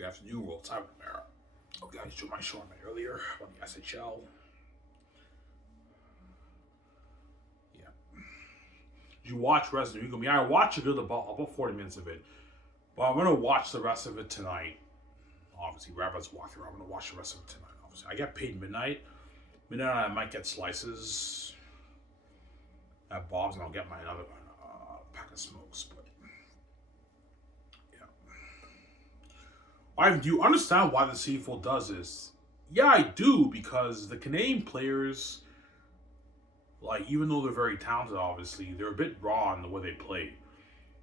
Good afternoon, world. Time America. Okay, I just my show on earlier about the SHL. Yeah. Did you watch Resident Evil? I watched a good about 40 minutes of it, but I'm gonna watch the rest of it tonight. Obviously, Rabbi's walkthrough. I'm gonna watch the rest of it tonight. Obviously, I get paid midnight. Midnight, I might get slices at Bob's, and I'll get my another pack of smokes. But yeah. Do you understand why the CFL does this? Yeah, I do, because the Canadian players, like, even though they're very talented, obviously, they're a bit raw in the way they play.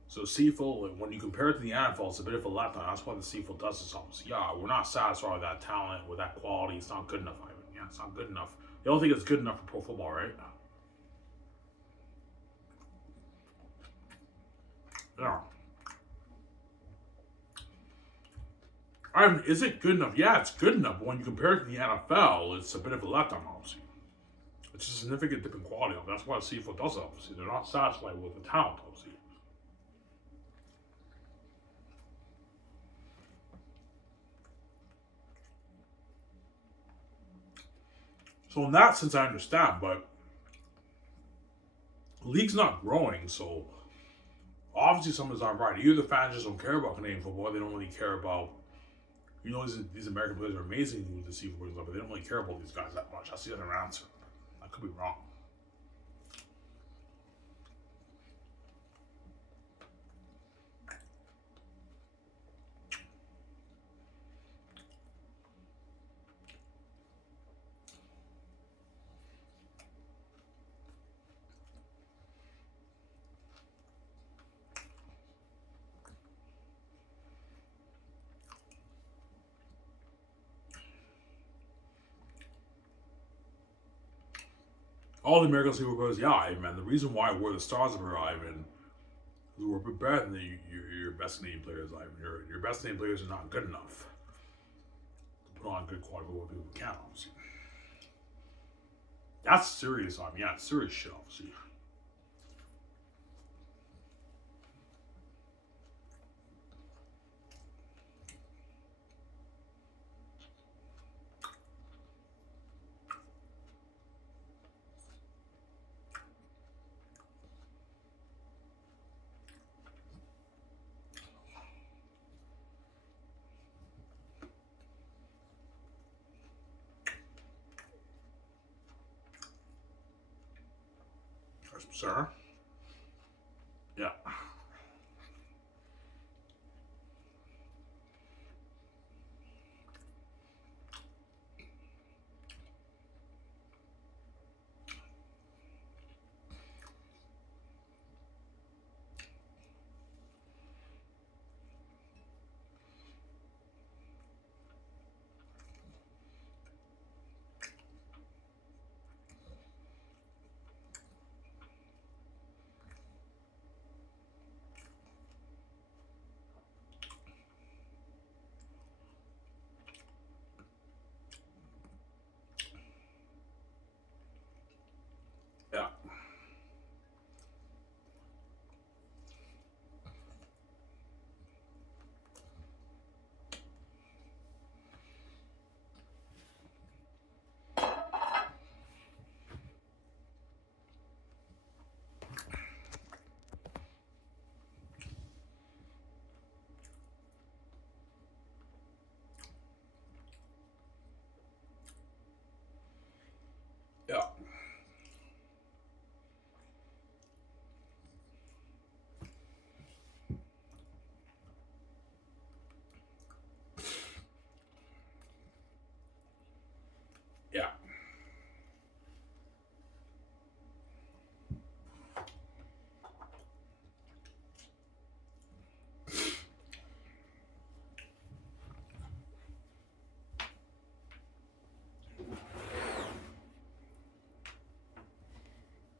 So CFL, when you compare it to the NFL, it's a bit of a letdown. That's why the CFL does this, obviously. Yeah, we're not satisfied with that talent, with that quality. It's not good enough, Ivan. Yeah, it's not good enough. You don't think it's good enough for pro football, right? Yeah. Is it good enough? Yeah, it's good enough. But when you compare it to the NFL, it's a bit of a letdown, obviously. It's a significant dip in quality. That's why the CFL does it, obviously. They're not satisfied with the talent, obviously. So in that sense, I understand, but the league's not growing, so obviously something's not right. Either the fans just don't care about Canadian football, they don't really care about, these American players are amazing with the CFL, but they don't really care about these guys that much. That's the other answer. I could be wrong. All the American CFL players, yeah, man. The reason why we're the stars of our Ivan, we're better than your best Canadian players, Ivan. Your best Canadian players are not good enough to put on good quality football people can, obviously. That's serious, Ivan. Yeah, it's serious shit, obviously. Sir? Yeah. Yeah. Yeah. Yeah.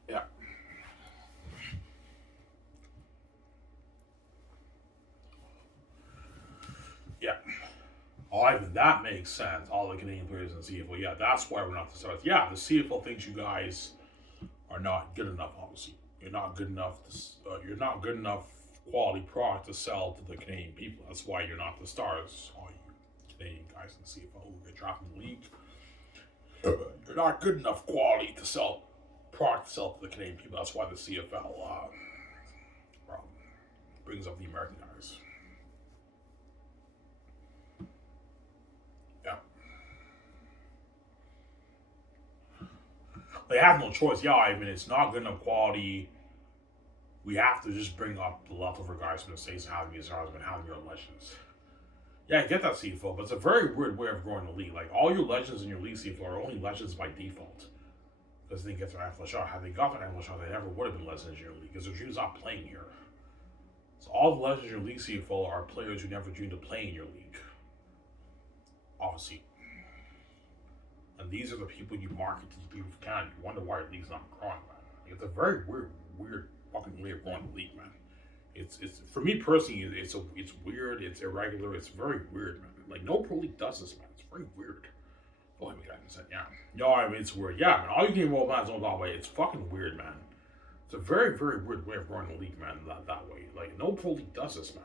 Yeah. Yeah. Oh, Ivan, that makes sense. All the Canadian players in the CFL. Yeah, that's why we're not the stars. Yeah, the CFL thinks you guys are not good enough. Obviously, you're not good enough. You're not good enough quality product to sell to the Canadian people. That's why you're not the stars. Canadian guys in the CFL who get drafted in the league. They're not good enough quality to sell product to sell to the Canadian people. That's why the CFL brings up the American guys. Yeah. They have no choice. Yeah, I mean, it's not good enough quality. We have to just bring up the leftover guys from the States and have them as and have them your legends. Yeah, I get that CFL, but it's a very weird way of growing the league. Like, all your legends in your league CFL are only legends by default. Because they get their NFL shot. Had they got their NFL shot, they never would have been legends in your league, because their dream's not playing here. So all the legends in your league CFL are players who never dreamed of playing in your league. Obviously. And these are the people you market to the people of Canada. You wonder why your league's not growing, man. It's a very weird fucking way of growing the league, man. It's for me personally, it's weird, it's irregular, it's very weird, man. Like, no pro league does this, man. It's very weird. Oh, I mean, yeah. No, I mean, it's weird. Yeah, man. All you can roll plans all that way. It's fucking weird, man. It's a very weird way of growing the league, man. That way. Like, no pro league does this, man.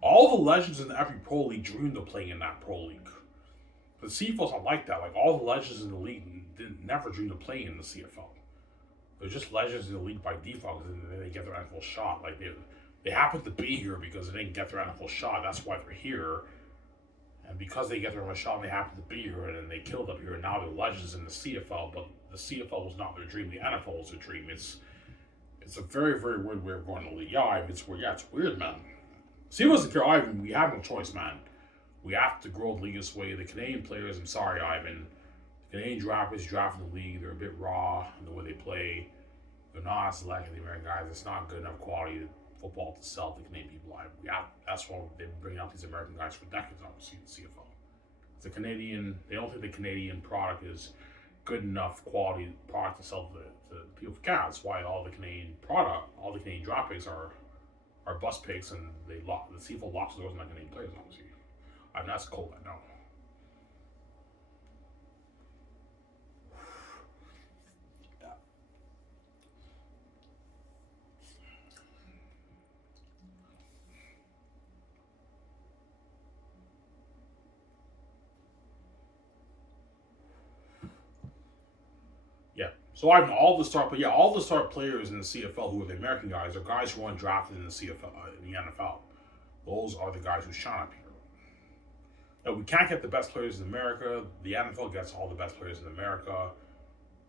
All the legends in every pro league dreamed of playing in that pro league. The CFL's not like that. Like, all the legends in the league never dreamed of playing in the CFL. They're just legends in the league by default, and then they get their NFL shot. Like, they happen to be here because they didn't get their NFL shot. That's why they're here. And because they get their NFL shot, and they happen to be here, and then they killed up here, and now they're legends in the CFL. But the CFL was not their dream. The NFL was their dream. It's a very weird way of going to the league. Yeah, it's weird. Yeah, it's weird, man. CFL doesn't care, Ivan. We have no choice, man. We have to grow the league this way. The Canadian players, I'm sorry, Ivan. The Canadian drafters drafting the league, they're a bit raw in the way they play. They're not as like the American guys. It's not good enough quality football to sell to Canadian people. That's why they've been bringing out these American guys for decades, obviously, the CFL. It's a Canadian, they don't think the Canadian product is good enough quality product to sell to people for Canada. That's why all the Canadian draft picks are bust picks, and the CFL locks the doors on the Canadian players, obviously. I mean, that's cold, I know. Yeah. So I mean, all the star players in the CFL who are the American guys are guys who weren't drafted in the CFL, in the NFL. Those are the guys who shine up here. Now, we can't get the best players in America. The NFL gets all the best players in America.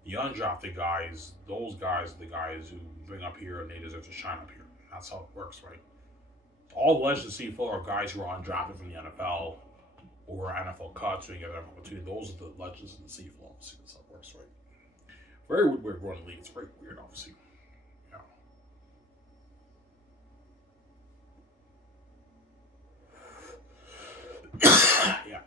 The undrafted guys, those guys are the guys who bring up here, and they deserve to shine up here. That's how it works, right? All the legends in CFL are guys who are undrafted from the NFL or NFL cuts, so you get an opportunity. Those are the legends in the CFL. Obviously, that's how it works, right? Very weird way of growing the league. It's very weird, obviously. Yeah. Yeah.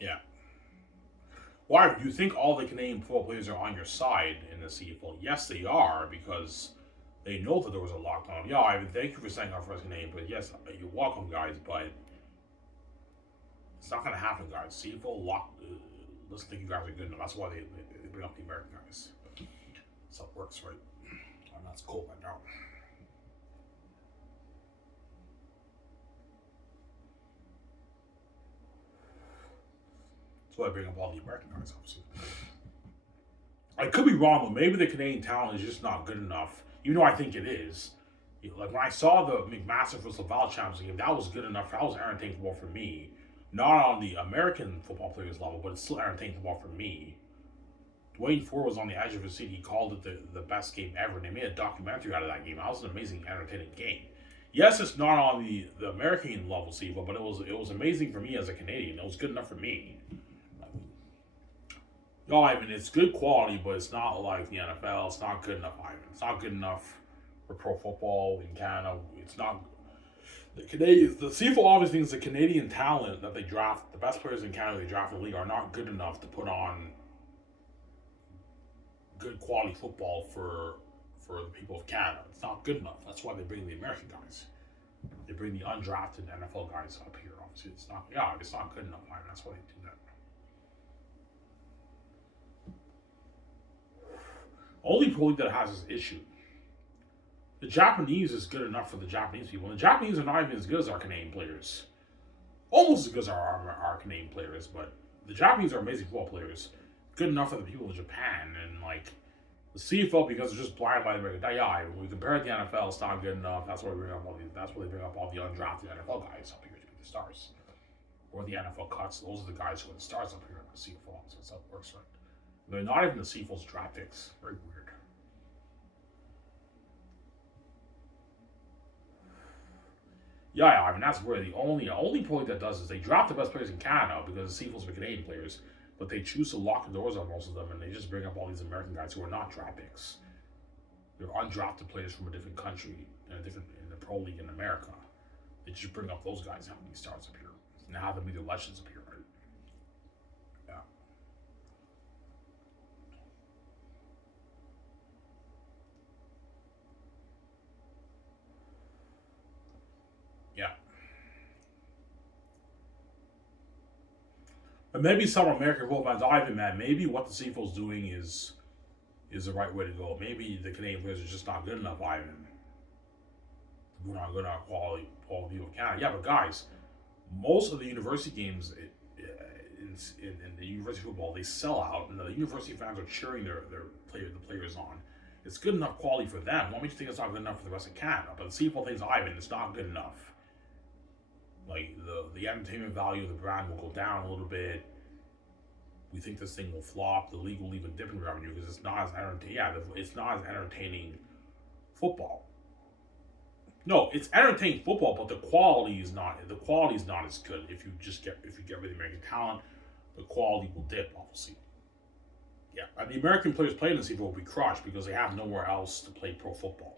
Yeah. Why? Do you think all the Canadian football players are on your side in the CFL? Yes, they are, because they know that there was a lockdown. Yeah, Ivan, thank you for saying our first name, but yes, you're welcome, guys, but it's not going to happen, guys. CFL doesn't think you guys are good enough. That's why they bring up the American guys. That's how it works, right? And that's cool right now. That's why I bring up all the American guys, obviously. I could be wrong, but maybe the Canadian talent is just not good enough, even though I think it is. Like, when I saw the McMaster vs. Laval Champions game, that was good enough. That was entertaining football for me. Not on the American football players level, but it's still entertaining football for me. Dwayne Ford was on the edge of his seat. He called it the best game ever. And they made a documentary out of that game. That was an amazing, entertaining game. Yes, it's not on the American level, CFL, but it was amazing for me as a Canadian. It was good enough for me. No, I mean, it's good quality, but it's not like the NFL. It's not good enough, Ivan. It's not good enough for pro football in Canada. It's not. The CFL obviously thinks the Canadian talent that they draft, the best players in Canada they draft in the league, are not good enough to put on good quality football for the people of Canada. It's not good enough. That's why they bring the American guys. They bring the undrafted NFL guys up here. Obviously, it's not. Yeah, it's not good enough. I mean, that's why they do that. Only pro league that has this issue. The Japanese is good enough for the Japanese people. And the Japanese are not even as good as our Canadian players. Almost as good as our Canadian players, but the Japanese are amazing football players. Good enough for the people of Japan. And, like, the CFL, because they're just blind by the American. Yeah, when we compare it to the NFL, it's not good enough. That's why that's why they bring up all the undrafted NFL guys up here to be the stars. Or the NFL cuts. Those are the guys who are the stars up here in the CFL. So that's how it works, right? They're not even the CFL's draft picks. Very weird. Yeah, I mean that's where the only point that does is they draft the best players in Canada because the CFLs are Canadian players, but they choose to lock the doors on most of them, and they just bring up all these American guys who are not draft picks. They're undrafted players from a different country, in the pro league in America. They just bring up those guys having these stars up here and have them be the legends up here, right? Yeah, yeah. But maybe some American football fans are even mad. Maybe what the CFL's doing is the right way to go. Maybe the Canadian players are just not good enough, Ivan. We're not good enough quality of Canada. Yeah, but guys, most of the university games in the university football, they sell out, and the university fans are cheering the players on. It's good enough quality for them. What makes you think it's not good enough for the rest of Canada? But the CFL thinks, Ivan, it's not good enough. Like the entertainment value of the brand will go down a little bit. We think this thing will flop. The league will even dip in revenue because it's not as entertaining. Yeah, it's not as entertaining football. No, it's entertaining football, but the quality is not. The quality is not as good. If you get rid of the American talent, the quality will dip. Obviously, yeah. And the American players playing in the CFL will be crushed because they have nowhere else to play pro football.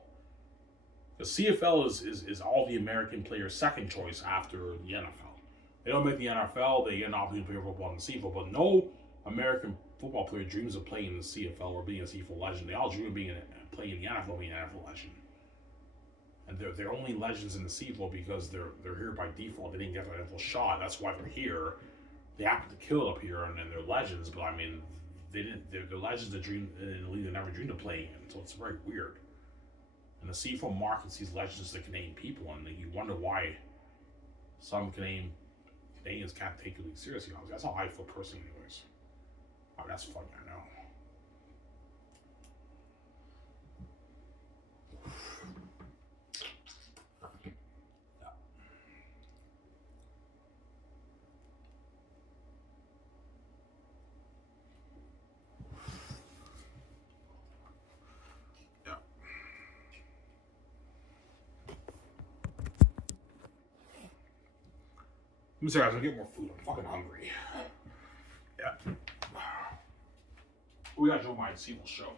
The CFL is all the American players' second choice after the NFL. They don't make the NFL, they get an opportunity to play football in the CFL, but no American football player dreams of playing in the CFL or being a CFL legend. They all dream of playing in the NFL, being an NFL legend. And they're only legends in the CFL because they're here by default. They didn't get an NFL shot. That's why they're here. They happen to kill it up here, and then they're legends. But I mean, they didn't. They're legends that dream in a league they never dreamed of playing in. So it's very weird. And the CFL markets these legends to Canadian people, and you wonder why some Canadians can't take the league seriously. That's how I feel personally, anyways. I mean, that's funny, I know. Yeah. I'm sorry, guys. I'm gonna get more food. I'm fucking hungry. Yeah. We gotta Joe my CFL show.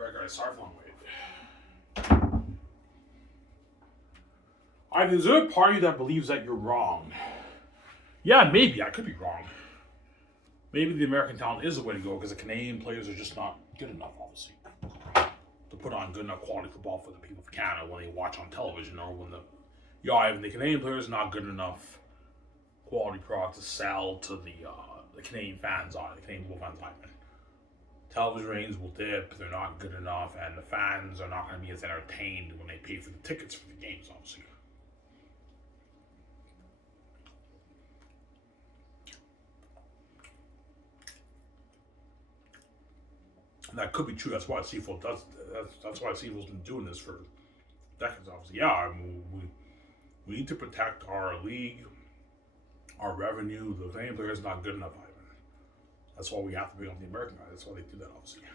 Right, guys, sorry for long wait. There's a party that believes that you're wrong. Yeah, maybe I could be wrong. Maybe the American talent is the way to go because the Canadian players are just not good enough, obviously, to put on good enough quality football for the people of Canada when they watch on television, or when even the Canadian players are not good enough quality product to sell to the Canadian fans on the Canadian football fans on it. Television ratings will dip, they're not good enough, and the fans are not going to be as entertained when they pay for the tickets for the games, obviously. And that could be true. That's why CFL does. That's why CFL's been doing this for decades, obviously. Yeah, I mean, we need to protect our league, our revenue. The Canadian player is not good enough, Ivan. That's why we have to bring up the American guys. That's why they do that, obviously. Yeah.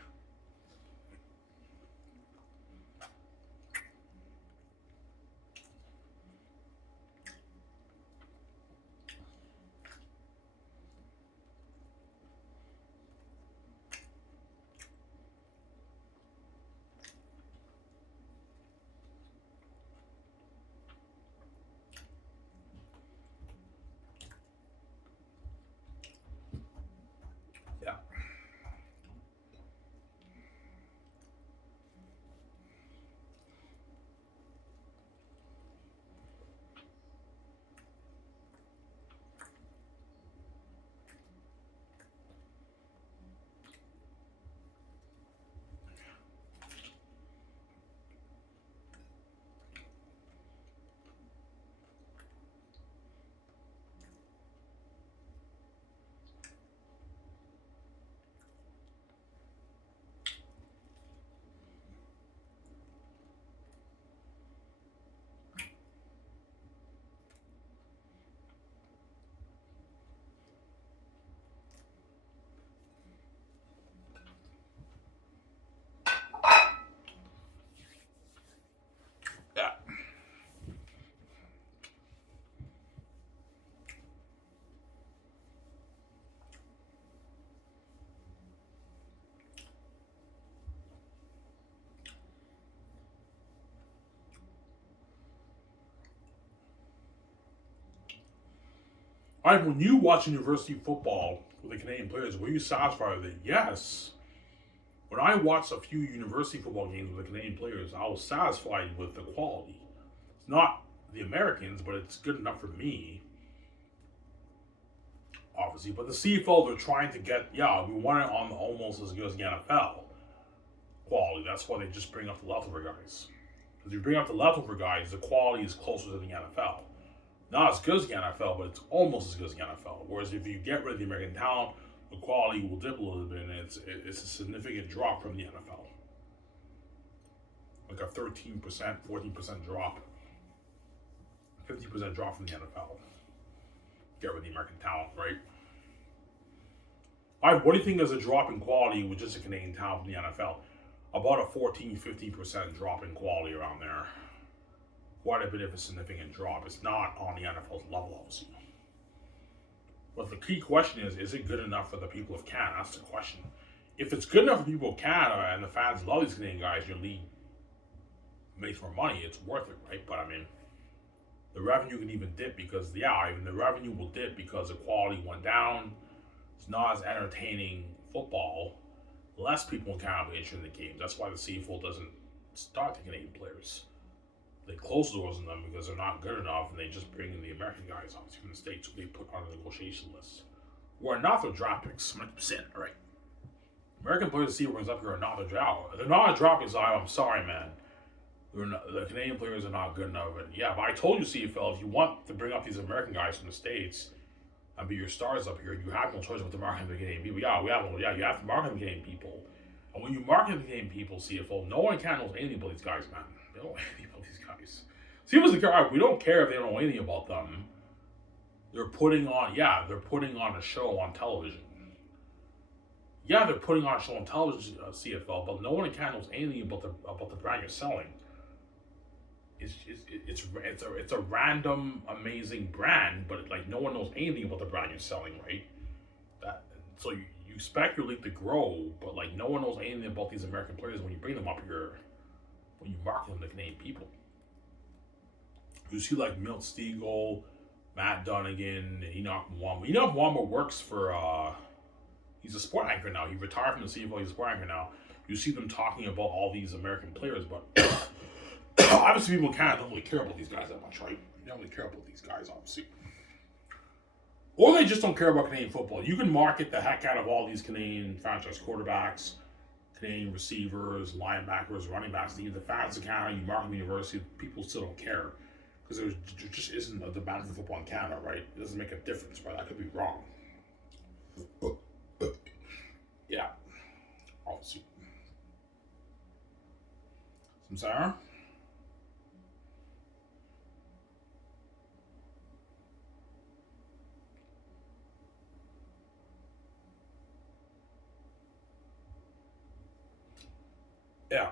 Yeah. When you watch university football with the Canadian players, were you satisfied with it? Yes. When I watched a few university football games with the Canadian players, I was satisfied with the quality. It's not the Americans, but it's good enough for me, obviously. But the CFL, they're trying to get, we want it on almost as good as the NFL quality. That's why they just bring up the leftover guys. Because if you bring up the leftover guys, the quality is closer to the NFL. Not as good as the NFL, but it's almost as good as the NFL. Whereas if you get rid of the American talent, the quality will dip a little bit, and it's a significant drop from the NFL. Like a 13%, 14% drop. 50% drop from the NFL. Get rid of the American talent, right? What do you think is a drop in quality with just a Canadian talent from the NFL? About a 14-15% drop in quality around there. Quite a bit of a significant drop. It's not on the NFL's level, obviously. But the key question is it good enough for the people of Canada? That's the question. If it's good enough for people of Canada and the fans love these Canadian guys, your league makes more money, it's worth it, right? But I mean, the revenue can even dip because, even the revenue will dip because the quality went down. It's not as entertaining football. Less people in Canada are interested in the games. That's why the CFL doesn't start the Canadian players. They close the doors on them because they're not good enough, and they just bring in the American guys, obviously, from the States, who they put on the negotiation list. Or not their draft picks. I'm going to say it, all right. American players the CFL brings up here are not the draft. They're not a draft picks. I'm sorry, man. The Canadian players are not good enough. And but I told you, CFL, if you want to bring up these American guys from the States and be your stars up here, you have no choice but to market the Canadian people. You have to market the Canadian people. And when you market the Canadian people, CFL, no one can know anything about these guys, man. They don't know anything about these guys. CFL's like, all right, we don't care if they don't know anything about them. They're putting on a show on television. Yeah, they're putting on a show on television, CFL, but no one in Canada knows anything about the brand you're selling. It's a random, amazing brand, but no one knows anything about the brand you're selling, right? So you You expect your league to grow, but like no one knows anything about these American players when you bring them up here, when you market them to Canadian people. You see like Milt Stegall, Matt Dunnigan, Enoch Mwamba. Enoch Mwamba works for he's a sport anchor now. He retired from the CFL, he's a sport anchor now. You see them talking about all these American players, but obviously people in Canada don't really care about these guys that much, right? They don't really care about these guys, obviously. Or they just don't care about Canadian football. You can market the heck out of all these Canadian franchise quarterbacks, Canadian receivers, linebackers, running backs. Even the fans of Canada, you market the university, people still don't care. Because there just isn't a demand for football in Canada, right? It doesn't make a difference, right? I could be wrong. Yeah. Obviously. Samsara? Yeah.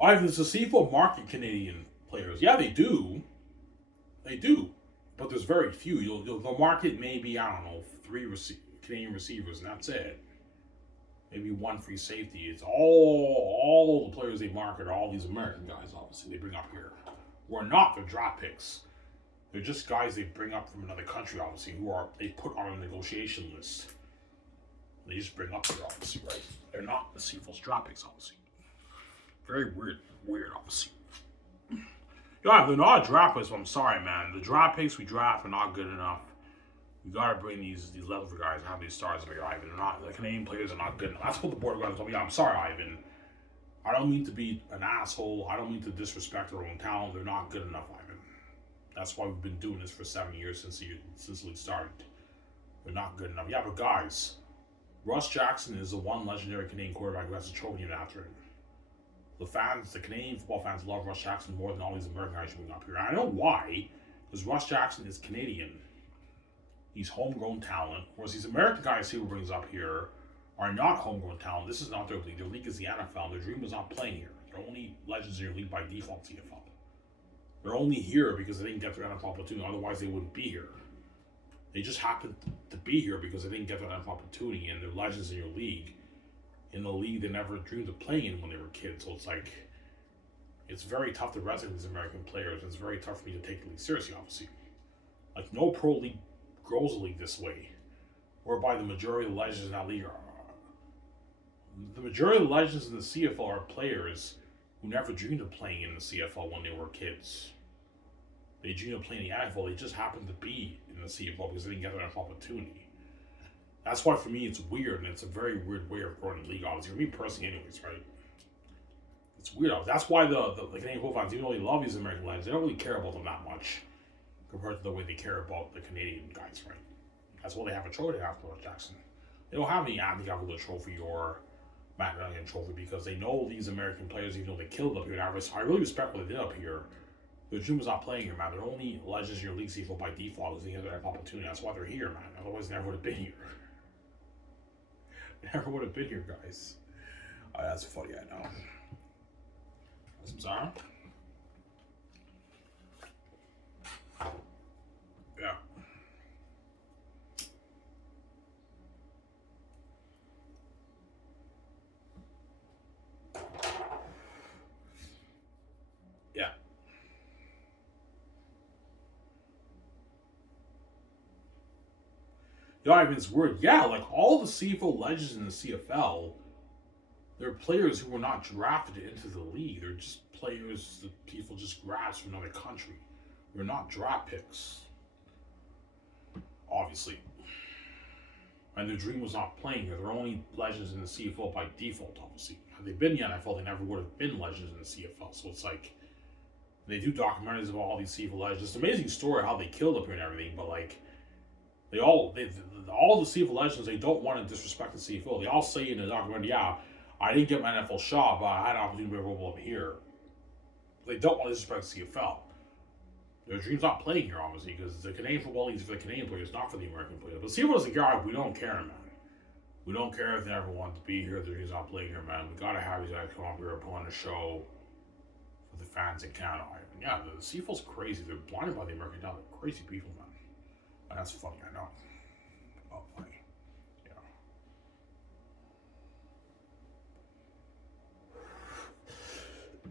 Does the CFL market Canadian players? Yeah, they do. They do. But there's very few. The market maybe, I don't know, Canadian receivers, and that's it. Maybe one free safety. It's all the players they market are all these American guys, obviously, they bring up here. Who are not their draft picks. They're just guys they bring up from another country, obviously, they put on a negotiation list. They just bring up here, obviously, right? They're not the CFL's draft picks, obviously. Very weird, obviously. Yeah, they're not draft picks, but I'm sorry, man. The draft picks we draft are not good enough. You gotta bring these level for guys and have these stars for Ivan. They're not, the Canadian players are not good enough. That's what the board of guys told me. I'm sorry, Ivan. I don't mean to be an asshole. I don't mean to disrespect our own talent. They're not good enough, Ivan. That's why we've been doing this for 7 years since the league started. They're not good enough. Yeah, but guys, Russ Jackson is the one legendary Canadian quarterback who has a trophy named after him. The Canadian football fans love Russ Jackson more than all these American guys showing up here. And I know why, because Russ Jackson is Canadian. He's homegrown talent, whereas these American guys he brings up here are not homegrown talent. This is not their league. Their league is the NFL. Their dream was not playing here. They're only legends in your league by default, CFL. They're only here because they didn't get their NFL opportunity. Otherwise, they wouldn't be here. They just happened to be here because they didn't get their NFL opportunity, and they're legends in your league. In the league they never dreamed of playing in when they were kids. So it's very tough to resonate with these American players. It's very tough for me to take the league seriously, obviously. Like, no pro league grows a league this way, whereby the majority of the legends in that league are. The majority of the legends in the CFL are players who never dreamed of playing in the CFL when they were kids. They dreamed of playing in the NFL. They just happened to be in the CFL because they didn't get their NFL opportunity. That's why for me it's weird, and it's a very weird way of growing the league, obviously. For me personally, anyways, right? It's weird. That's why the Canadian football fans, even though they love these American legends, they don't really care about them that much compared to the way they care about the Canadian guys, right? That's why they have a trophy after Russ Jackson. They don't have any Anthony Gavulla trophy or Matt Dunnigan trophy because they know these American players, even though they killed up here. I really respect what they did up here. Their dream was not playing here, man. They're only legends in your league CFL by default because they get their opportunity. That's why they're here, man. Otherwise, they never would have been here. Never would have been here, guys. Oh, that's funny, I know. I'm sorry. Yeah. Yeah. Ivan's word. Yeah, like all the CFL legends in the CFL, they're players who were not drafted into the league. They're just players that people just grabbed from another country. They're not draft picks, obviously. And their dream was not playing here. They're only legends in the CFL by default, obviously. Had they been in the NFL, they never would have been legends in the CFL. So it's like, they do documentaries about all these CFL legends. It's an amazing story how they killed up here and everything, but like, all the CFL legends, they don't want to disrespect the CFL. They all say in the documentary, yeah, I didn't get my NFL shot, but I had an opportunity to be able to here. They don't want to disrespect the CFL. Their dream's not playing here, obviously, because the Canadian Football League is for the Canadian players, not for the American players. But CFL doesn't care. We don't care, man. We don't care if they never want to be here. He's not playing here, man. We gotta have these guys come up here and put on a show for the fans in Canada. And yeah, the CFL's crazy. They're blinded by the American talent. They're crazy people, man. And that's funny, I know. Oh, funny.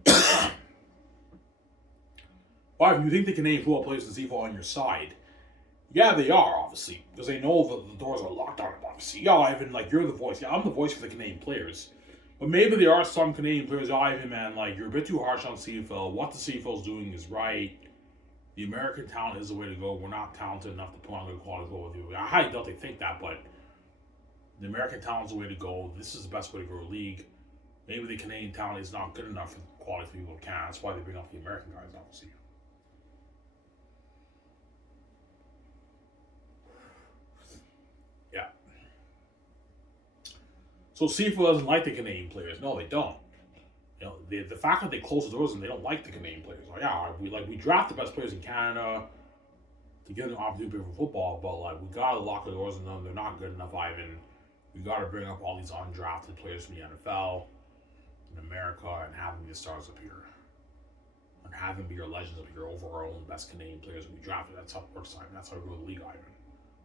Yeah. Well, if you think the Canadian football players in the CFL on your side, yeah, they are, obviously, because they know that the doors are locked on them, obviously. Yeah, Ivan, like, you're the voice. Yeah, I'm the voice for the Canadian players. But maybe there are some Canadian players, Ivan, man, like, you're a bit too harsh on CFL. What the CFL is doing is right. The American talent is the way to go. We're not talented enough to put on good quality football with you. I highly doubt they think that, but the American talent is the way to go. This is the best way to grow a league. Maybe the Canadian talent is not good enough for the quality people in Canada. That's why they bring up the American guys, obviously. Yeah. So CFL doesn't like the Canadian players. No, they don't. You know, the fact that they close the doors and they don't like the Canadian players. Like, yeah, we draft the best players in Canada to give them an opportunity for football, but like we gotta lock the doors on them. They're not good enough, Ivan. We gotta bring up all these undrafted players from the NFL in America and have them be the stars up here. And have them be your legends up here over our own best Canadian players that we drafted. That's how it works, Ivan. That's how we grow the league, Ivan.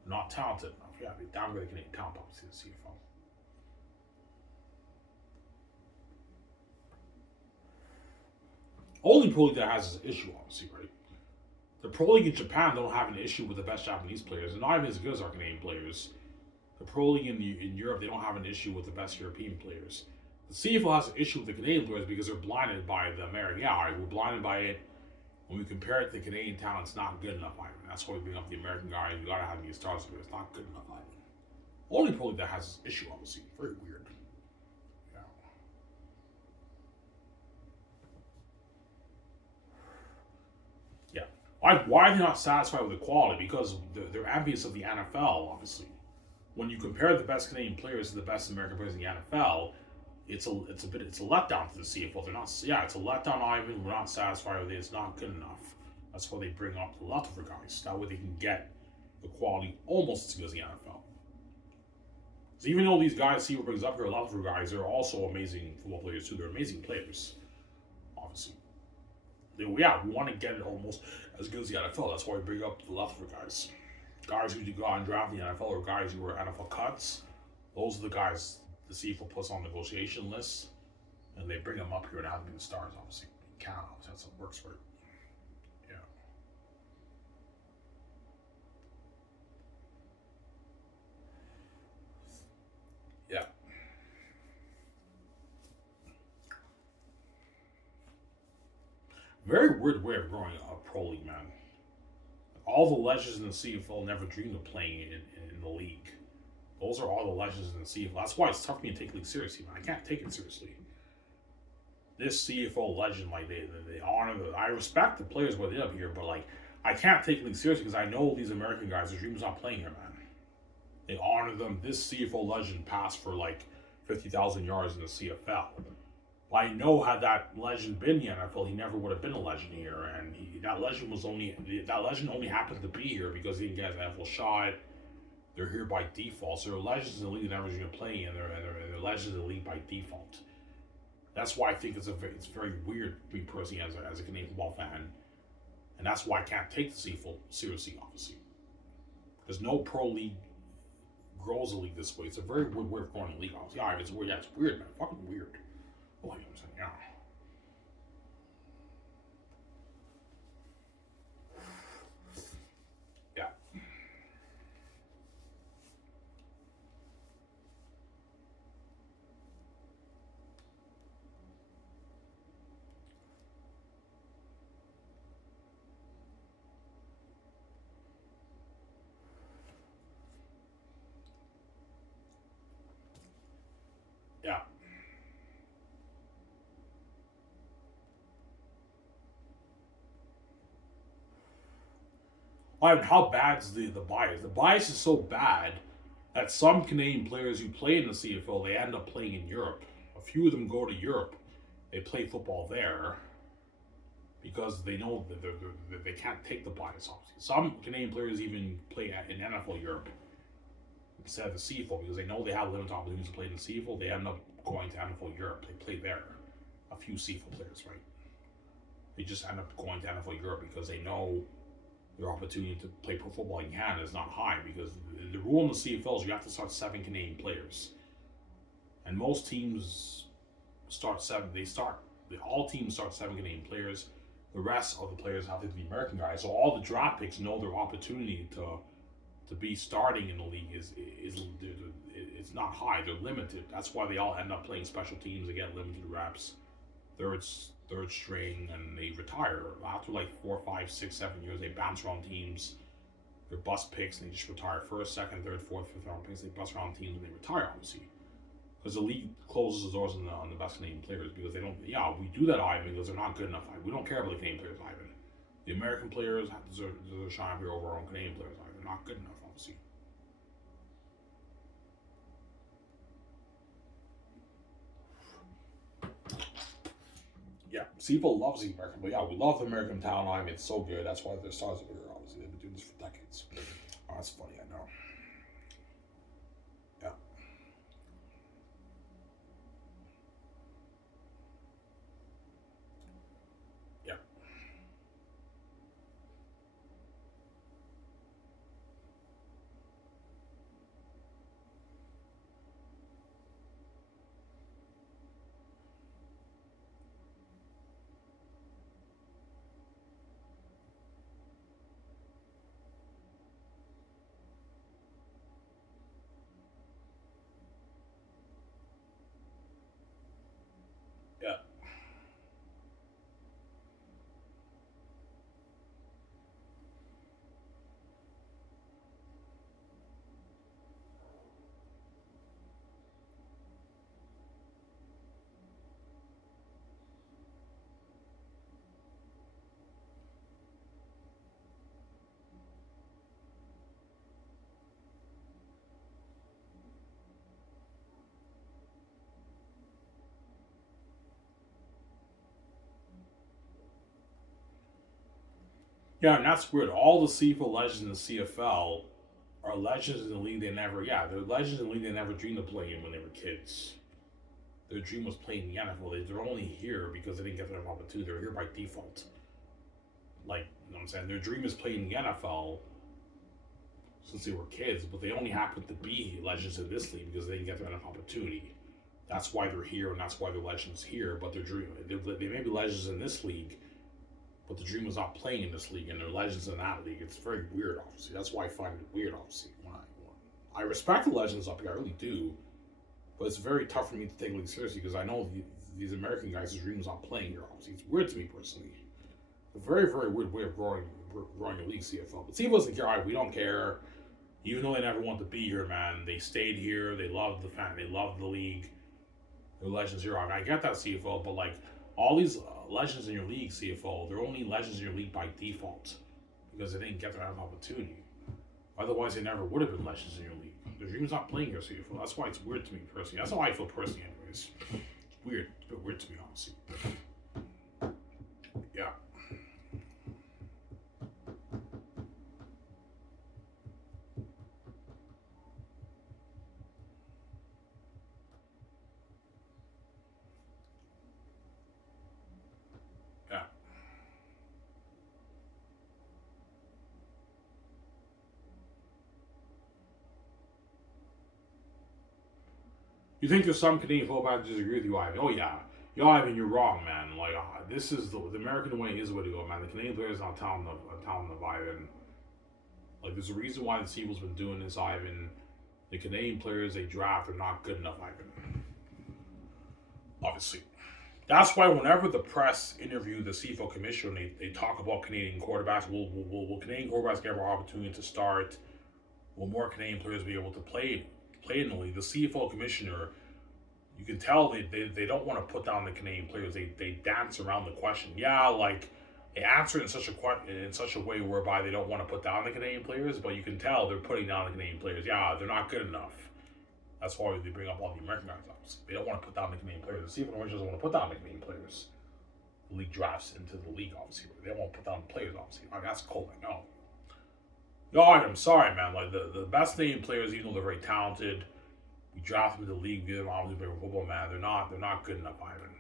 They're not talented enough. Yeah, they downgrade the Canadian talent, obviously, the CFL. Only pro league that has this issue, obviously, right? The pro league in Japan don't have an issue with the best Japanese players. They're not even as good as our Canadian players. The pro league in Europe, they don't have an issue with the best European players. The CFL has an issue with the Canadian players because they're blinded by the American. Yeah, all right, we're blinded by it. When we compare it to the Canadian talent, it's not good enough, Ivan. That's why we bring up the American guys. We gotta have them be stars, but it's not good enough, Ivan. Only pro league that has this issue, obviously. Very weird. Yeah. Why are they not satisfied with the quality? Because they're envious of the NFL, obviously. When you compare the best Canadian players to the best American players in the NFL, it's a letdown to the CFL. They're not. Yeah, it's a letdown, Ivan. We're not satisfied with it. It's not good enough. That's why they bring up the Luther guys. That way they can get the quality almost as good as the NFL. So even though these guys CFL brings up here, Luther guys, they're also amazing football players too. They're amazing players, obviously. Yeah, we want to get it almost as good as the NFL. That's why we bring up the Luther guys. Guys who go and draft in the NFL or guys who are NFL cuts. Those are the guys the CFL puts on negotiation lists, and they bring them up here and have them be the stars, obviously. Canada, that's how it works for it. Yeah. Yeah. Very weird way of growing up pro league, man. All the legends in the CFL never dreamed of playing in the league. Those are all the legends in the CFL. That's why it's tough for me to take the league seriously, man. I can't take it seriously. This CFL legend, like they honor the. I respect the players where they're up here, but like I can't take the league seriously because I know these American guys. Their dreams not playing here, man. They honor them. This CFL legend passed for like 50,000 yards in the CFL. I know had that legend been in the NFL, he never would have been a legend here, and that legend only happened to be here because he didn't get an NFL shot. They're here by default, so they're legends in the league that never going to play, and they're legends in the league by default. That's why I think it's very weird me personally as a Canadian football fan, and that's why I can't take the CFL seriously, obviously. There's no pro league grows a league this way. It's a very weird way of growing a league, obviously. Yeah, it's weird. Yeah, it's weird, man. Fucking weird. Oh, you know what I'm saying? Yeah. Yeah. Yeah. I mean, how bad is the bias? The bias is so bad that some Canadian players who play in the CFL, they end up playing in Europe. A few of them go to Europe. They play football there because they know that they can't take the bias, obviously. Some Canadian players even play in NFL Europe. instead of the CFL because they know they have limited opportunities to play in the CFL. They end up going to NFL Europe. They play there. A few CFL players, right? They just end up going to NFL Europe because they know their opportunity to play pro football in Canada is not high because the rule in the CFL is you have to start 7 Canadian players. And most teams start 7. All teams start 7 Canadian players. The rest of the players have to be American guys. So all the draft picks know their opportunity to be starting in the league is it's not high. They're limited. That's why they all end up playing special teams. They get limited reps, third string, and they retire after like 4, 5, 6, 7 years. They bounce around teams. They're bust picks and they just retire. First, second, third, fourth, fifth round picks. They bust around teams and they retire, obviously. Because the league closes the doors on the best Canadian players because they don't. Yeah, we do that, Ivan, because they're not good enough. We don't care about the Canadian players, Ivan. The American players deserve shine here over our own Canadian players, Ivan. They're not good enough, obviously. Yeah, CFL loves the American, but yeah, we love the American talent. Ivan, it's so good. That's why their stars are here. Obviously, they've been doing this for decades. Oh, that's funny, I know. Yeah. Yeah. Yeah. Yeah, and that's weird. All the CFL legends in the CFL are legends in the league they're legends in the league they never dreamed of playing in when they were kids. Their dream was playing in the NFL. They're only here because they didn't get their opportunity. They're here by default. Like, you know what I'm saying? Their dream is playing in the NFL since they were kids, but they only happen to be legends in this league because they didn't get their opportunity. That's why they're here, and that's why they're legends here. But they may be legends in this league, but the dream was not playing in this league, and they're legends in that league. It's very weird, obviously. That's why I find it weird, obviously. I respect the legends up here, I really do, but it's very tough for me to take the league seriously because I know these American guys' dream was not playing here, obviously. It's weird to me personally. A very, very weird way of growing a league CFL. But CFL doesn't care. Right? We don't care. Even though they never want to be here, man, they stayed here. They loved the fan. They loved the league. They're legends here. I mean, I get that CFL, but like all these legends in your league CFL, they're only legends in your league by default because they didn't get their opportunity. Otherwise, they never would have been legends in your league. Their dream's not playing here CFL. That's why it's weird to me personally. That's how I feel personally, anyways. It's weird. It's a bit weird to me, honestly. Yeah. Yeah. You think there's some Canadian football that disagree with you, Ivan? Oh yeah, Ivan, you're wrong, man. Like this is the American way is the way to go, man. The Canadian players not telling of Ivan. Like there's a reason why the Seagulls been doing this, Ivan. The Canadian players they draft are not good enough, Ivan. Obviously. That's why whenever the press interview the CFL commissioner, they talk about Canadian quarterbacks. Will Canadian quarterbacks get more opportunity to start? Will more Canadian players be able to play in the league? The CFL commissioner, you can tell they don't want to put down the Canadian players. They dance around the question. Yeah, like they answer it in such a way whereby they don't want to put down the Canadian players, but you can tell they're putting down the Canadian players. Yeah, they're not good enough. That's why they bring up all the American guys. Obviously. They don't want to put down the Canadian players. The CFL doesn't want to put down the Canadian players. The league drafts into the league, obviously. They won't put down the players, obviously. I mean, that's cool, I know. God, I'm sorry, man. Like the best name players, even though they're very talented, we draft them in the league, give them obviously play football, man. They're not good enough, Ivan.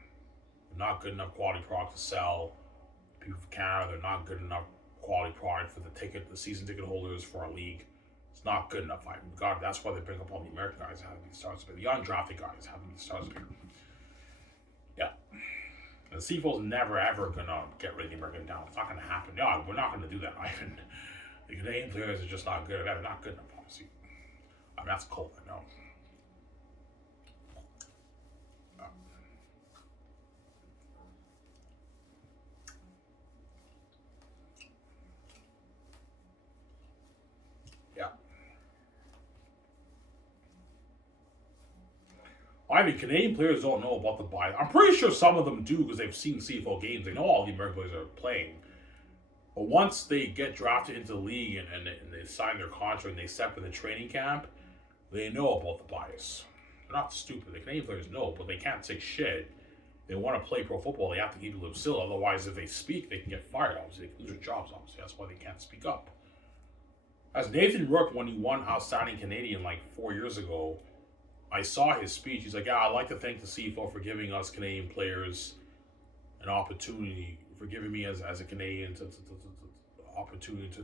They're not good enough quality product to sell. People from Canada, they're not good enough quality product for the season ticket holders for our league. It's not good enough, Ivan. God, that's why they bring up all the American guys having these stars. The undrafted guys having these stars here. Yeah. And the CFL's never ever gonna get rid of the American talent. It's not gonna happen. No, we're not gonna do that, Ivan. The Canadian players are just not good. They're not good enough, obviously. I mean, that's cold, I know. Yeah. I mean, Canadian players don't know about the bias. I'm pretty sure some of them do because they've seen CFL games. They know all the American players are playing. But once they get drafted into the league and they sign their contract and they step in the training camp, they know about the bias. They're not stupid. The Canadian players know, but they can't say shit. They want to play pro football. They have to keep it still. Otherwise, if they speak, they can get fired. Obviously, they can lose their jobs. Obviously, that's why they can't speak up. As Nathan Rourke, when he won Outstanding Canadian like 4 years ago, I saw his speech. He's like, "Yeah, I'd like to thank the CFL for giving us Canadian players an opportunity, for giving me as a Canadian opportunity to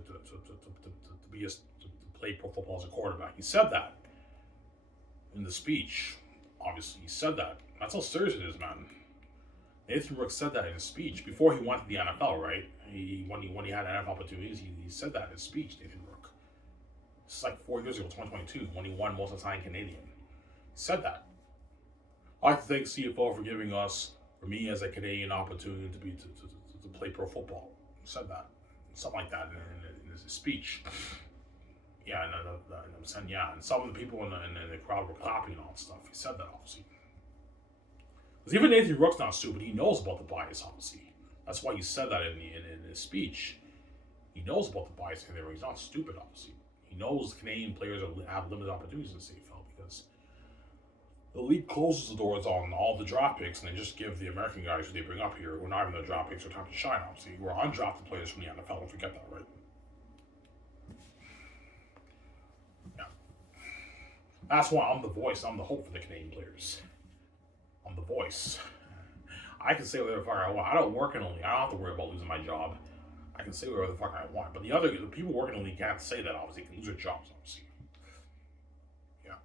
play pro football as a quarterback." He said that in the speech. Obviously, he said that. That's how serious it is, man. Nathan Rourke said that in his speech before he went to the NFL, right? When he had NFL opportunities, he said that in his speech, Nathan Rourke. This is like 4 years ago, 2022, when he won Most Outstanding Canadian. He said that. I'd like to thank CFL for giving us, for me as a Canadian, opportunity to play pro football. He said that. Something like that in his speech. Yeah, and I'm saying, yeah, and some of the people in the crowd were clapping and all that stuff. He said that, obviously. Because even Nathan Rourke's not stupid. He knows about the bias, obviously. That's why he said that in his speech. He knows about the bias in there. He's not stupid, obviously. He knows Canadian players have limited opportunities in the CFL because the league closes the doors on all the draft picks and they just give the American guys who they bring up here, who are not even the draft picks, are time to shine, obviously. We're undrafted players from the NFL. Don't forget that, right? Yeah. That's why I'm the voice. I'm the hope for the Canadian players. I'm the voice. I can say whatever the fuck I want. I don't work in the league. I don't have to worry about losing my job. I can say whatever the fuck I want. But the people working in the league can't say that, obviously. They can lose their jobs, obviously. Yeah.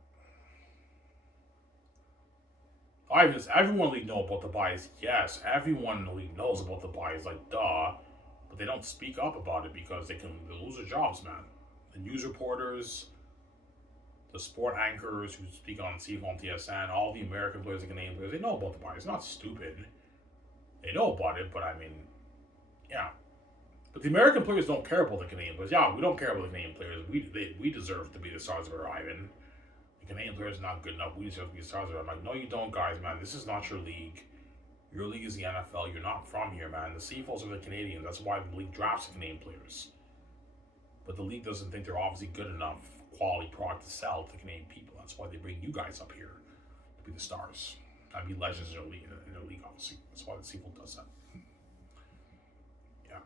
Does everyone in the league know about the bias? Yes, everyone in the league knows about the bias. Like, duh. But they don't speak up about it because they lose their jobs, man. The news reporters, the sport anchors who speak on CFL and TSN, all the American players and Canadian players, they know about the bias. It's not stupid. They know about it, but I mean, yeah. But the American players don't care about the Canadian players. Yeah, we don't care about the Canadian players. We deserve to be the stars of our Ivan. The Canadian players are not good enough. We deserve to be the stars of our. I'm like, no, you don't, guys, man. This is not your league. Your league is the NFL. You're not from here, man. The CFLs are the Canadians. That's why the league drafts the Canadian players. But the league doesn't think they're obviously good enough quality product to sell to Canadian people. That's why they bring you guys up here to be the stars. I'd be legends in their league, obviously. That's why the CFL does that. Yeah.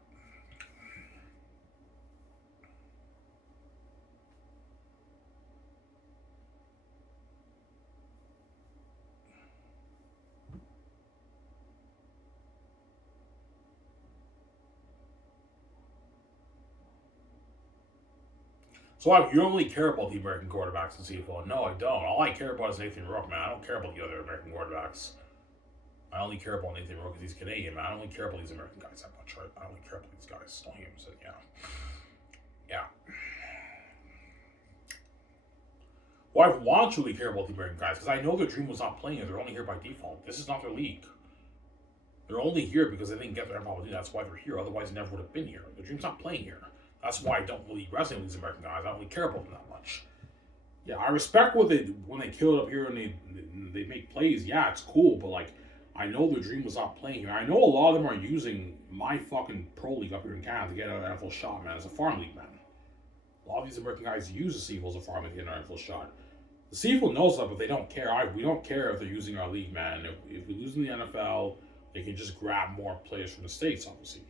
So you don't really care about the American quarterbacks in CFL? No, I don't. All I care about is Nathan Rourke, man. I don't care about the other American quarterbacks. I only care about Nathan Rourke because he's Canadian, man. I don't really care about these American guys that much, right? I don't really care about these guys. Don't hear him say, yeah. Yeah. Well, I want to really care about the American guys because I know their dream was not playing here. They're only here by default. This is not their league. They're only here because they didn't get their opportunity. That's why they're here. Otherwise, they never would have been here. Their dream's not playing here. That's why I don't really resonate with these American guys. I don't really care about them that much. Yeah, I respect when they kill it up here and they make plays. Yeah, it's cool, but like, I know their dream was not playing here. I know a lot of them are using my fucking pro league up here in Canada to get an NFL shot, man, as a farm league, man. A lot of these American guys use the CFL as a farm league to get an NFL shot. The CFL knows that, but they don't care. We don't care if they're using our league, man. If we lose in the NFL, they can just grab more players from the States, obviously.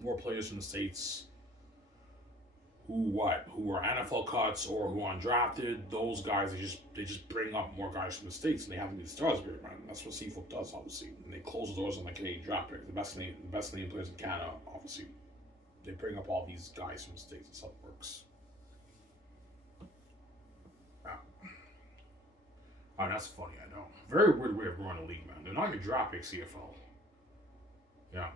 More players from the States who are NFL cuts or who are undrafted. Those guys, they just bring up more guys from the States and they have to be the stars here, man. That's what CFL does, obviously. And they close the doors on the Canadian draft pick. The best name players in Canada, obviously. They bring up all these guys from the States. That's how it works. Yeah. Oh, that's funny, I know. Very weird way of running a league, man. They're not even draft pick CFL. Yeah.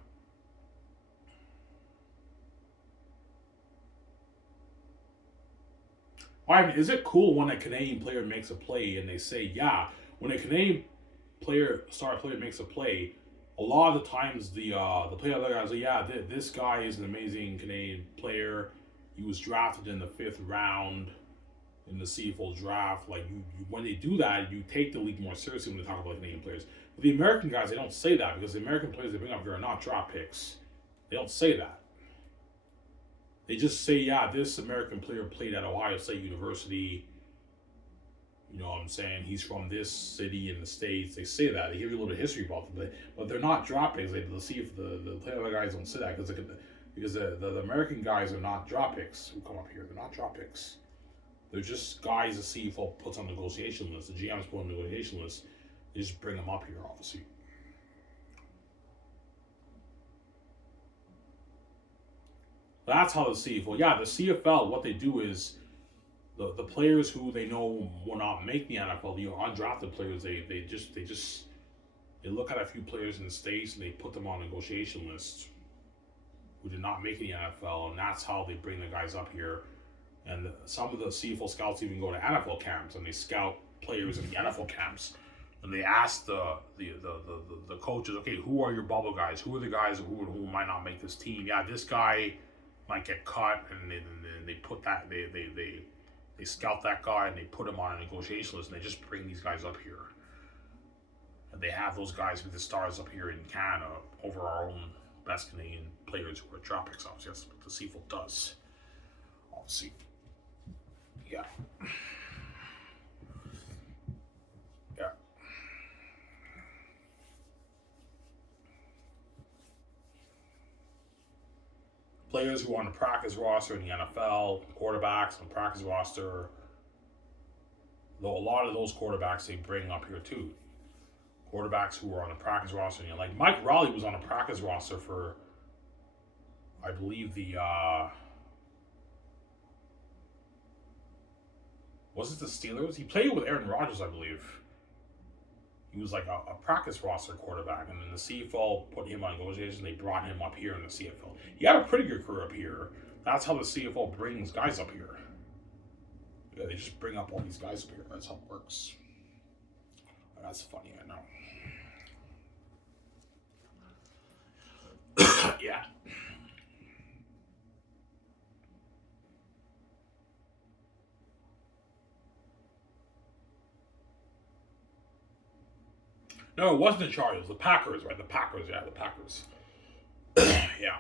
I mean, is it cool when a Canadian player makes a play and they say, yeah, when a Canadian star player makes a play, a lot of the times the player other guys say, yeah, this guy is an amazing Canadian player. He was drafted in the 5th round in the CFL draft. Like when they do that, you take the league more seriously when they talk about Canadian players. But the American guys, they don't say that because the American players they bring up here are not draft picks. They don't say that. They just say, yeah, this American player played at Ohio State University. You know what I'm saying? He's from this city in the States. They say that. They give you a little bit of history about them. But they're not drop picks. They'll see if the player guys don't say that because the American guys are not drop picks who come up here. They're not drop picks. They're just guys the CFL puts on the negotiation list. The GMs put on the negotiation list. They just bring them up here, obviously. That's how the CFL. Yeah, the CFL. What they do is the players who they know will not make the NFL, the undrafted players, they look at a few players in the States and they put them on negotiation lists who did not make the NFL, and that's how they bring the guys up here. And some of the CFL scouts even go to NFL camps and they scout players in the NFL camps. And they ask the coaches, okay, who are your bubble guys? Who are the guys who might not make this team? Yeah, this guy might get cut, and they put that they scout that guy and they put him on a negotiation list, and they just bring these guys up here, and they have those guys be the stars up here in Canada over our own best Canadian players who are drop picks. Obviously, that's what the CFL does. Obviously, yeah. Yeah. Players who are on the practice roster in the NFL, quarterbacks on the practice roster. Though a lot of those quarterbacks they bring up here too. Quarterbacks who are on the practice roster, like Mike Raleigh was on a practice roster for, I believe was it the Steelers? He played with Aaron Rodgers, I believe. He was like a practice roster quarterback, and then the CFL put him on negotiation. They brought him up here in the CFL. He had a pretty good career up here. That's how the CFL brings guys up here. Yeah, they just bring up all these guys up here. That's how it works. That's funny, I know. Yeah. No, it wasn't the Chargers. The Packers, right? The Packers, yeah, the Packers. Yeah.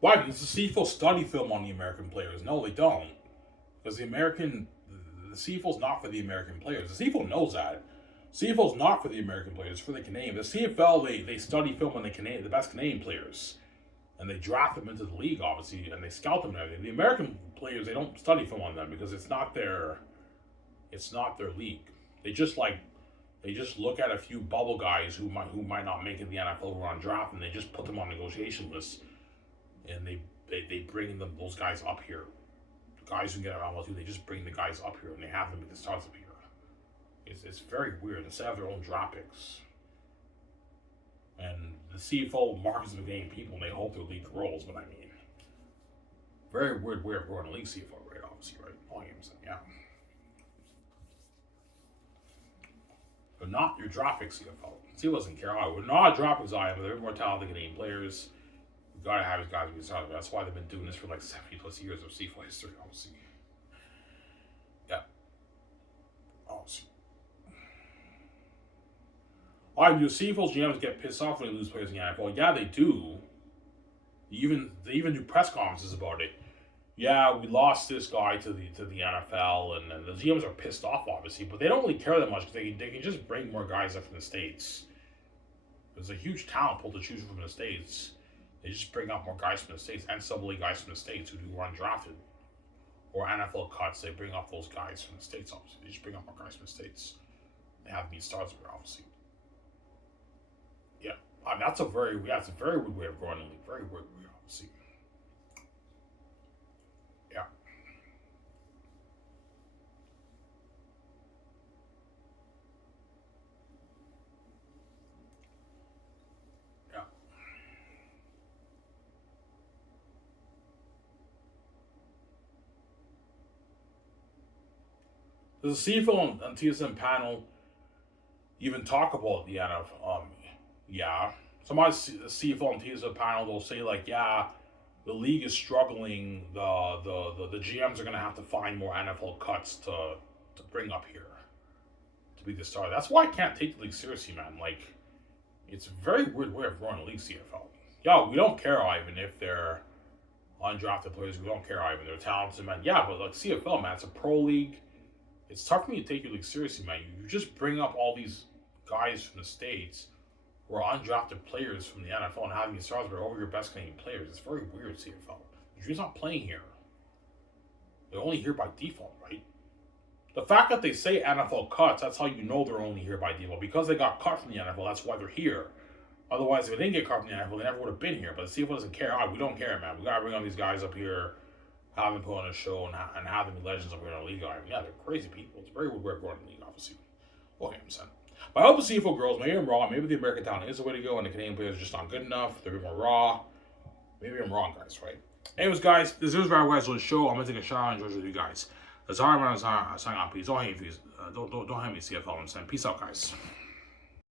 Why? Because the CFL study film on the American players. No, they don't. Because the CFL's not for the American players. The CFL knows that. CFL's not for the American players, it's for the Canadian. The CFL, they study film on the best Canadian players. And they draft them into the league, obviously, and they scout them and everything. The American players, they don't study film on them because it's not their league. They just look at a few bubble guys who might not make it in the NFL who are on draft, and they just put them on negotiation lists, and they bring those guys up here. The guys who get around well too, they just bring the guys up here and they have them be the stars up here. It's very weird. Instead of their own draft picks. And the CFO markets the game people and they hope they'll lead the roles, but I mean, very weird way of growing a league CFO, right? Obviously, right? All games, yeah. But not your draft pick CFO. CFO doesn't care. We're not a draft pick but they're more talented Canadian players. You gotta have his guys be started. That's why they've been doing this for like 70 plus years of CFO history, obviously. Yeah. Obviously. Why do CFL's GMs get pissed off when they lose players in the NFL? Yeah, they do. They even do press conferences about it. Yeah, we lost this guy to the NFL, and the GMs are pissed off, obviously, but they don't really care that much because they can just bring more guys up from the States. There's a huge talent pool to choose from the States. They just bring up more guys from the States, NCAA guys from the States who are undrafted. Or NFL cuts, they bring up those guys from the States, obviously. They just bring up more guys from the States. They have these stars, obviously. Yeah, it's a very weird way of growing the league. Very weird way, obviously. Yeah. Yeah. Does the CFL and TSN panel even talk about the NFL? Yeah. Somebody, the CFL and TSN panel, they'll say like, yeah, the league is struggling. The GMs are gonna have to find more NFL cuts to bring up here to be the star. That's why I can't take the league seriously, man. Like, it's a very weird way of running the league, CFL. Yeah, we don't care, Ivan, if they're undrafted players. We don't care, Ivan. They're talented, man. Yeah, but like CFL, man, it's a pro league. It's tough for me to take your league seriously, man. You just bring up all these guys from the States who are undrafted players from the NFL and having these stars over your best Canadian players. It's very weird, CFL. You're just not playing here. They're only here by default, right? The fact that they say NFL cuts, that's how you know they're only here by default. Because they got cut from the NFL, that's why they're here. Otherwise, if they didn't get cut from the NFL, they never would have been here. But the CFL doesn't care. We don't care, man. We got to bring on these guys up here, have them put on a show, and have them be legends up here in the league. Yeah, they're crazy people. It's very weird going in the league, obviously. Okay, I'm saying. But I hope the CFL girls, maybe I'm wrong. Maybe the American talent is the way to go, and the Canadian players are just not good enough. They're a bit more raw. Maybe I'm wrong, guys, right? Anyways, guys, this is where I was on the show. I'm going to take a shout out and enjoy with you guys. That's all I'm going to sign off. Please don't hate me, CFL. I'm saying peace out, guys.